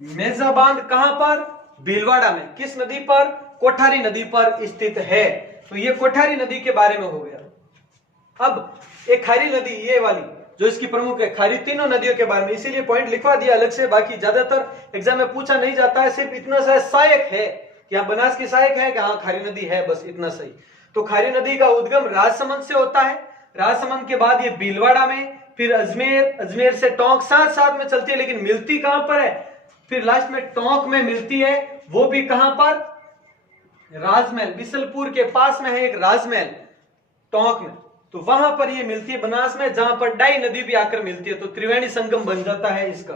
मेजा बांध कहां पर, भीलवाड़ा में। किस नदी पर, कोठारी नदी पर स्थित है। तो ये कोठारी नदी के बारे में हो गया। अब एक खारी नदी, ये वाली जो इसकी प्रमुख है, खारी, तीनों नदियों के बारे में इसीलिए पॉइंट लिखवा दिया अलग से, बाकी ज्यादातर एग्जाम में पूछा नहीं जाता है। सिर्फ इतना सा सहायक है कि हाँ बनास की सहायक है कि हाँ खारी नदी है, बस इतना सही। तो खारी नदी का उद्गम राजसमंद से होता है, राजसमंद के बाद ये भीलवाड़ा में, फिर अजमेर, अजमेर से टोंक, साथ साथ में चलती है, लेकिन मिलती कहां पर है, फिर लास्ट में टोंक में मिलती है। वो भी कहां पर, राजमहल, बिसलपुर के पास में है एक राजमहल टोंक में, तो वहां पर ये मिलती है बनास में, जहां पर डाई नदी भी आकर मिलती है। तो त्रिवेणी संगम बन जाता है इसका,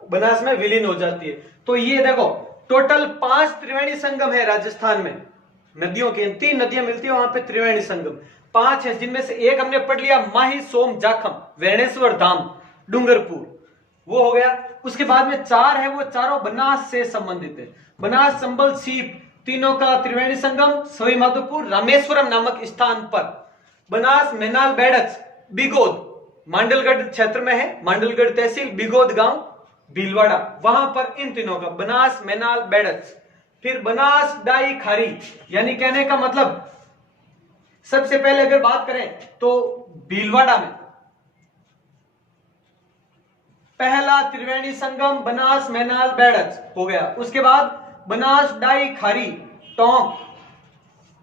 बनास में विलीन हो जाती है। तो ये देखो टोटल 5 त्रिवेणी संगम है राजस्थान में, नदियों के 3 नदियां मिलती है वहां पे त्रिवेणी संगम 5 है, जिनमें से एक हमने पढ़ लिया माही, सोम, जाखम, वेणेश्वर धाम, डूंगरपुर, वो हो गया। उसके बाद में 4 है, वो चारों बनास से संबंधित है। बनास, संबल, सीप, तीनों का त्रिवेणी संगम सवाई माधोपुर रामेश्वरम नामक स्थान पर। बनास, मैनाल, बेड़च, बिगोद मांडलगढ़ क्षेत्र में है, मांडलगढ़ तहसील, बिगोद गांव, भीलवाड़ा, वहां पर इन तीनों का बनास, मैनाल, बेड़च। फिर बनास, डाई, खारी, यानी कहने का मतलब सबसे पहले अगर बात करें तो भीलवाड़ा में पहला त्रिवेणी संगम बनास, मैनाल, बेड़च हो गया। उसके बाद बनास, डाई, खारी, टोंक,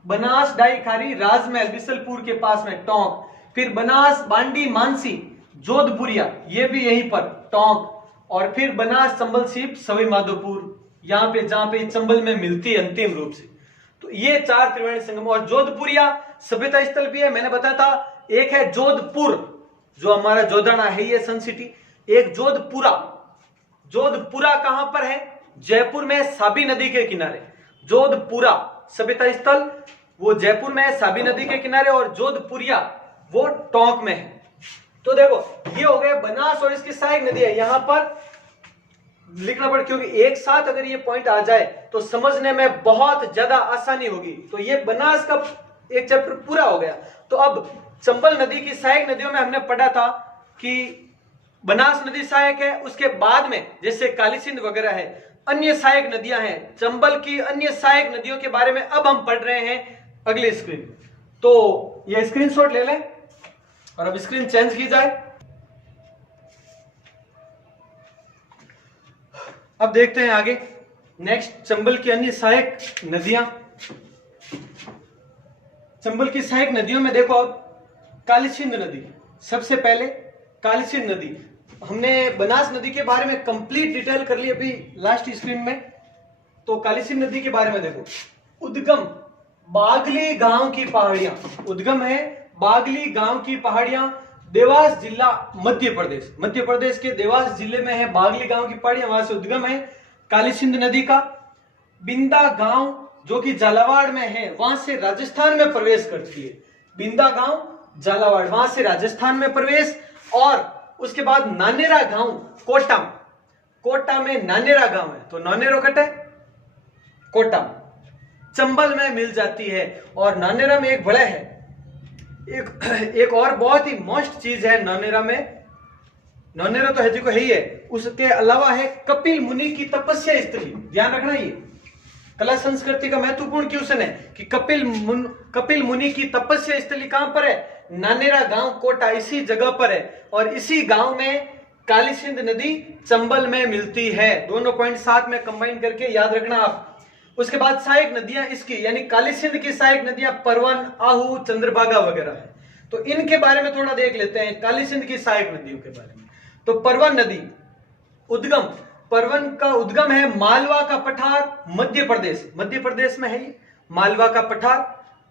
बनास, डाई, खारी, राजमहल, बिसलपुर के पास में टोंक। फिर बनास, बांडी, मानसी, जोधपुरिया, ये भी यहीं पर टोंक। और फिर बनास, चंबल, सीप, सवाई माधोपुर, यहां पे जहां पे चंबल में मिलती है अंतिम रूप से। तो ये 4 त्रिवेणी संगम। और जोधपुरिया सभ्यता स्थल भी है, मैंने बताया था। एक है जोधपुर, जो हमारा जोधाना है ये सन सिटी। एक जोधपुरा, जोधपुरा कहां पर है, जयपुर में, साबी नदी के किनारे। जोधपुरा सभ्यता स्थल वो जयपुर में है, साबी नदी के किनारे, और जोधपुरिया वो टोंक में है। तो देखो ये हो गए बनास और इसकी सहायक नदी है, यहां पर लिखना पड़े, क्योंकि एक साथ अगर ये पॉइंट आ जाए तो समझने में बहुत ज्यादा आसानी होगी। तो ये बनास का एक चैप्टर पूरा हो गया। तो अब चंबल नदी की सहायक नदियों में हमने पढ़ा था कि बनास नदी सहायक है, उसके बाद में जैसे काली सिंध वगैरह है, अन्य सहायक नदियां हैं। चंबल की अन्य सहायक नदियों के बारे में अब हम पढ़ रहे हैं अगले स्क्रीन। तो ये स्क्रीनशॉट ले लें और अब स्क्रीन चेंज की जाए। अब देखते हैं आगे नेक्स्ट चंबल की अन्य सहायक नदियां। चंबल की सहायक नदियों में देखो अब काली सिंध नदी, सबसे पहले काली सिंध नदी। हमने बनास नदी के बारे में कंप्लीट डिटेल कर ली अभी लास्ट स्क्रीन में। तो काली सिंध नदी के बारे में देखो, उद्गम बागली गांव की पहाड़ियां, उद्गम है बागली गांव की पहाड़ियां, देवास जिला, मध्य प्रदेश, मध्य प्रदेश के देवास जिले में है बागली गांव की पहाड़ियां, वहां से उद्गम है काली सिंध नदी का। बिंदा गांव जो कि झालावाड़ में है, वहां से राजस्थान में प्रवेश करती है। बिंदा गांव झालावाड़, वहां से राजस्थान में प्रवेश। और उसके बाद नानेरा गांव कोटा, कोटा में नानेरा गांव है, तो नानेरो कट है कोटा, चंबल में मिल जाती है। और नानेरा में एक बड़ा है, एक और बहुत ही मोस्ट चीज है नानेरा में, नानेरा तो है जी को है ही है, उसके अलावा है कपिल मुनि की तपस्या स्थली। ध्यान रखना ये कला संस्कृति का महत्वपूर्ण क्वेश्चन है कि कपिल मुनि की तपस्या स्थली कहां पर है, नानेरा गांव कोटा, इसी जगह पर है। और इसी गांव में काली सिंध नदी चंबल में मिलती है। दोनों पॉइंट साथ में कंबाइन करके याद रखना आप। उसके बाद सहायक नदियां इसकी, यानी काली सिंध की सहायक नदियां परवन, आहू, चंद्रभागा वगैरह है। तो इनके बारे में थोड़ा देख लेते हैं, काली सिंध की सहायक नदियों के बारे में। तो परवन नदी उद्गम, परवन का उद्गम है मालवा का पठार, मध्य प्रदेश, मध्य प्रदेश में है ये मालवा का पठार।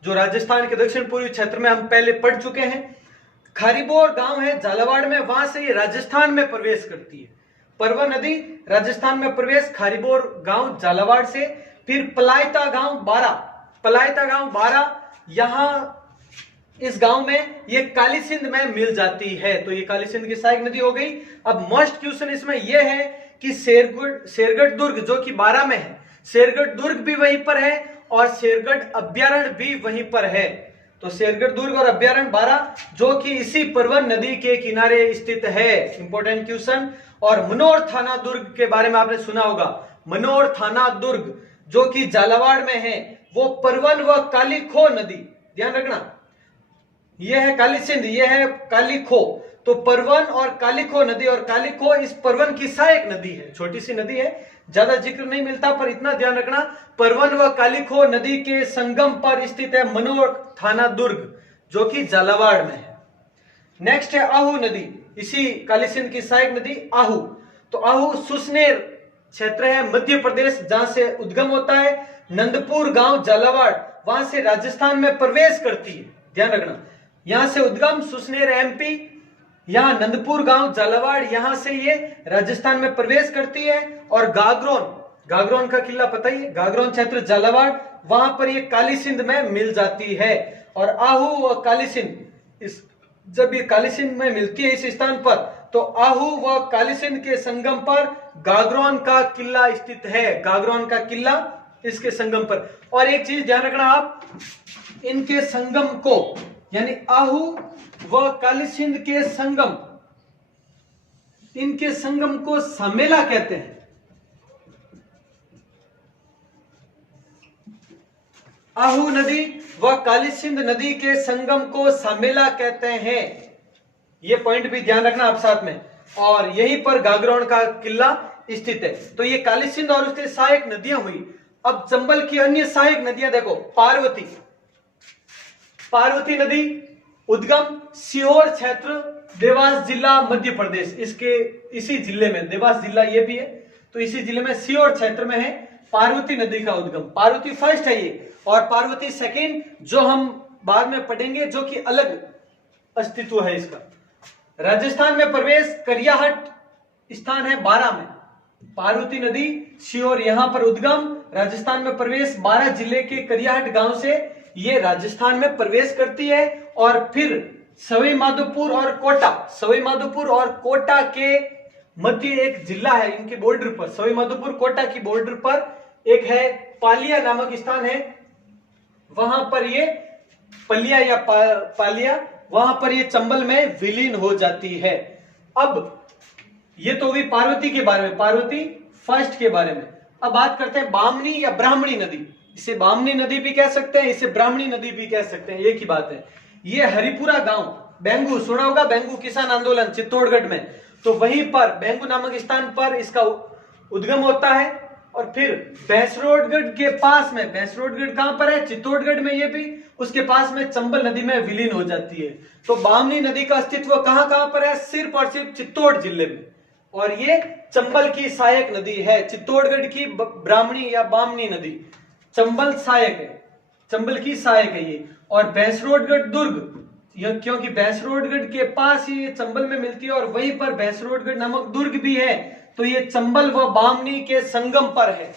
जो राजस्थान के दक्षिण पूर्वी क्षेत्र में हम पहले पढ़ चुके हैं। खारीबोर गांव है झालावाड़ में, वहां से ये राजस्थान में प्रवेश करती है। परवन नदी राजस्थान में प्रवेश खारीबोर गांव झालावाड़ से। फिर पलायता गांव बारा, यहां इस गांव में ये काली सिंध में मिल जाती है। तो ये काली सिंध की सहायक नदी हो गई। अब मोस्ट क्वेश्चन इसमें यह है कि शेरगढ़ दुर्ग जो कि बारा में है, शेरगढ़ दुर्ग भी वहीं पर है और शेरगढ़ अभ्यारण्य भी वहीं पर है। तो शेरगढ़ दुर्ग और अभ्यारण्य बारा जो कि इसी परवन नदी के किनारे स्थित है, इंपॉर्टेंट क्वेश्चन। और मनोर थाना दुर्ग के बारे में आपने सुना होगा। मनोर थाना दुर्ग जो कि झालावाड़ में है, वो परवन व कालीखो नदी, ध्यान रखना, यह है काली सिंध, यह है कालीखो। तो परवन और कालीखो नदी, और कालीखो इस परवन की सहायक नदी है, छोटी सी नदी है, ज्यादा जिक्र नहीं मिलता, पर इतना ध्यान रखना परवन व कालीखो नदी के संगम पर स्थित है मनोर थाना दुर्ग जो कि झालावाड़ में है। नेक्स्ट है आहू नदी, इसी काली सिंध की सहायक नदी आहू। तो आहू सुसनेर क्षेत्र है मध्य प्रदेश, जहां से उद्गम होता है। नंदपुर गांव झालावाड़, वहां से राजस्थान में प्रवेश करती है, ध्यान रखना, यहां से उद्गम सुसनेर एमपी, यहां नंदपुर गांव झालावाड़, यहां से ये राजस्थान में प्रवेश करती है। और गागरोन का किला पता ही है, गागरोन क्षेत्र झालावाड़, वहां पर ये काली सिंध में मिल जाती है। और आहू व काली सिंध, जब ये काली सिंध में मिलती है इस स्थान पर, तो आहू व काली सिंध के संगम पर गागरोन का किला स्थित है, गागरोन का किला इसके संगम पर। और एक चीज ध्यान रखना आप, इनके संगम को, यानी आहू व काली सिंध के संगम, इनके संगम को समेला कहते हैं। आहू नदी व काली सिंध नदी के संगम को समेला कहते हैं, ये पॉइंट भी ध्यान रखना आप साथ में। और यहीं पर गागरोन का किला स्थित है। तो ये काली सिंध और उसके सहायक नदियां हुई। अब चंबल की अन्य सहायक नदियां देखो, पार्वती नदी, उद्गम सीहोर क्षेत्र, देवास जिला मध्य प्रदेश, इसके इसी जिले में, देवास जिला ये भी है, तो इसी जिले में सीहोर क्षेत्र में है पार्वती नदी का उद्गम। पार्वती फर्स्ट है ये, और पार्वती सेकंड जो हम बाद में पढ़ेंगे, जो कि अलग अस्तित्व है इसका। राजस्थान में प्रवेश करियाहट स्थान है बारा में, पार्वती नदी सीहोर, यहां पर उद्गम, राजस्थान में प्रवेश, बारा जिले के करियाहट गांव से ये राजस्थान में प्रवेश करती है। और फिर सवाई माधोपुर और कोटा के मध्य एक जिला है, इनके बॉर्डर पर, सवाई माधोपुर कोटा की बॉर्डर पर एक है पालिया नामक स्थान है, वहां पर ये पलिया या पालिया, वहां पर ये चंबल में विलीन हो जाती है। अब ये तो हुई पार्वती के बारे में, पार्वती फर्स्ट के बारे में। अब बात करते हैं बामनी या ब्राह्मणी नदी, इसे बामनी नदी भी कह सकते हैं, इसे ब्राह्मणी नदी भी कह सकते हैं, एक ही बात है। ये हरिपुरा गांव, बेंगू सुना होगा, बेंगू किसान आंदोलन चित्तौड़गढ़ में, तो वहीं पर बेंगू नामक स्थान पर इसका उद्गम होता है। और फिर भैंसरोडगढ़ के पास में, भैंसरोडगढ़ कहां पर है, चित्तौड़गढ़ में, ये भी उसके पास में चंबल नदी में विलीन हो जाती है। तो बामनी नदी का अस्तित्व कहां कहां पर है, सिर्फ और सिर्फ चित्तौड़ जिले में, और ये चंबल की सहायक नदी है। चित्तौड़गढ़ की ब्राह्मणी या बामनी नदी चंबल सहायक है, चंबल की सहायक है ये। और भैंसरोडगढ़ दुर्ग, क्योंकि भैंसरोडगढ़ के पास ही ये चंबल में मिलती है और वहीं पर भैंसरोडगढ़ नामक दुर्ग भी है, तो ये चंबल व बामनी के संगम पर है।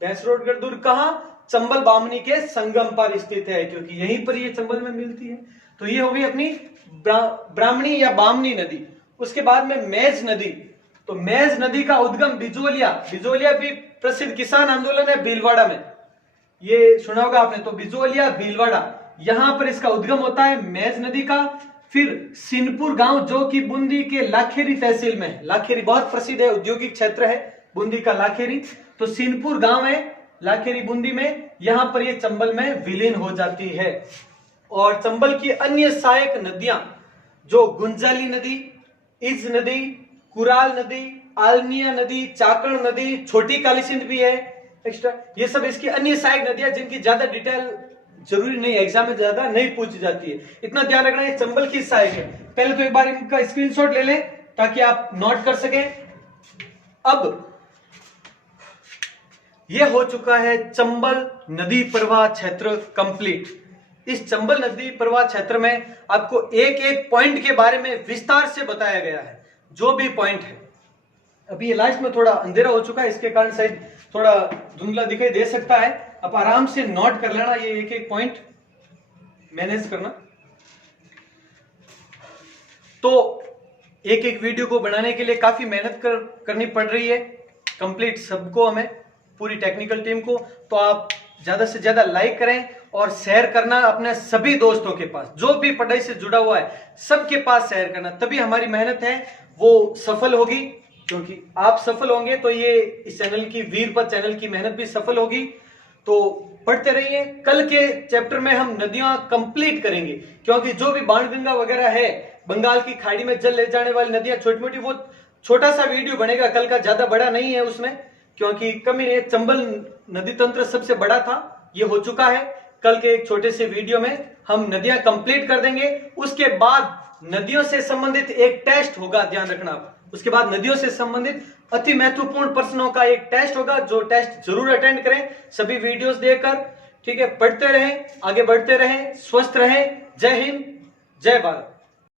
भैंसरोडगढ़ दुर्ग कहां, चंबल बामनी के संगम पर स्थित है, क्योंकि यहीं पर ये चंबल में मिलती है। तो ये होगी अपनी ब्राह्मणी या बामनी नदी। उसके बाद में मेज नदी, तो मेज नदी का उद्गम बिजोलिया, बिजोलिया भी प्रसिद्ध किसान आंदोलन है भीलवाड़ा में, ये सुना होगा आपने। तो बिजोलिया भीलवाड़ा, यहां पर इसका उद्गम होता है मेज नदी का। फिर सिनपुर गांव जो कि बूंदी के लाखेरी तहसील में है, लाखेरी बहुत प्रसिद्ध है, औद्योगिक क्षेत्र है बूंदी का लाखेरी, तो सिनपुर गांव है लाखेरी बूंदी में, यहां पर ये चंबल में विलीन हो जाती है। और चंबल की अन्य सहायक नदियां जो गुंजाली नदी, इज नदी, कुराल नदी, आलमिया नदी, चाकण नदी, छोटी काली सिंध भी है एक्स्ट्रा, ये सब इसकी अन्य सहायक नदियां जिनकी ज्यादा डिटेल जरूरी नहीं, एग्जाम में ज्यादा नहीं पूछी जाती है, इतना ध्यान रखना है चंबल की सहायक है। पहले तो एक बार इनका स्क्रीनशॉट ले लें ताकि आप नोट कर सकें। अब यह हो चुका है चंबल नदी प्रवाह क्षेत्र कंप्लीट। इस चंबल नदी प्रवाह क्षेत्र में आपको एक एक पॉइंट के बारे में विस्तार से बताया गया है, जो भी पॉइंट है। अभी ये लास्ट में थोड़ा अंधेरा हो चुका है, इसके कारण शायद थोड़ा धुंधला दिखाई दे सकता है। आप आराम से नोट कर लेना, ये एक एक पॉइंट मैनेज करना। तो एक एक वीडियो को बनाने के लिए काफी मेहनत करनी पड़ रही है, कंप्लीट सबको, हमें पूरी टेक्निकल टीम को। तो आप ज्यादा से ज्यादा लाइक करें और शेयर करना अपने सभी दोस्तों के पास, जो भी पढ़ाई से जुड़ा हुआ है सबके पास शेयर करना, तभी हमारी मेहनत है वो सफल होगी। क्योंकि आप सफल होंगे तो ये इस चैनल की, वीरपत चैनल की मेहनत भी सफल होगी। तो पढ़ते रहिए। कल के चैप्टर में हम नदियां कंप्लीट करेंगे, क्योंकि जो भी बाणगंगा वगैरह है, बंगाल की खाड़ी में जल ले जाने वाली नदियां छोटी मोटी, वो छोटा सा वीडियो बनेगा कल का, ज्यादा बड़ा नहीं है उसमें, क्योंकि कमी नहीं है। चंबल नदी तंत्र सबसे बड़ा था, ये हो चुका है। कल के एक छोटे से वीडियो में हम नदियां कंप्लीट कर देंगे। उसके बाद नदियों से संबंधित एक टेस्ट होगा, ध्यान रखना आप। उसके बाद नदियों से संबंधित अति महत्वपूर्ण प्रश्नों का एक टेस्ट होगा, जो टेस्ट जरूर अटेंड करें सभी वीडियोस देखकर। ठीक है, पढ़ते रहें, आगे बढ़ते रहें, स्वस्थ रहें। जय हिंद, जय भारत।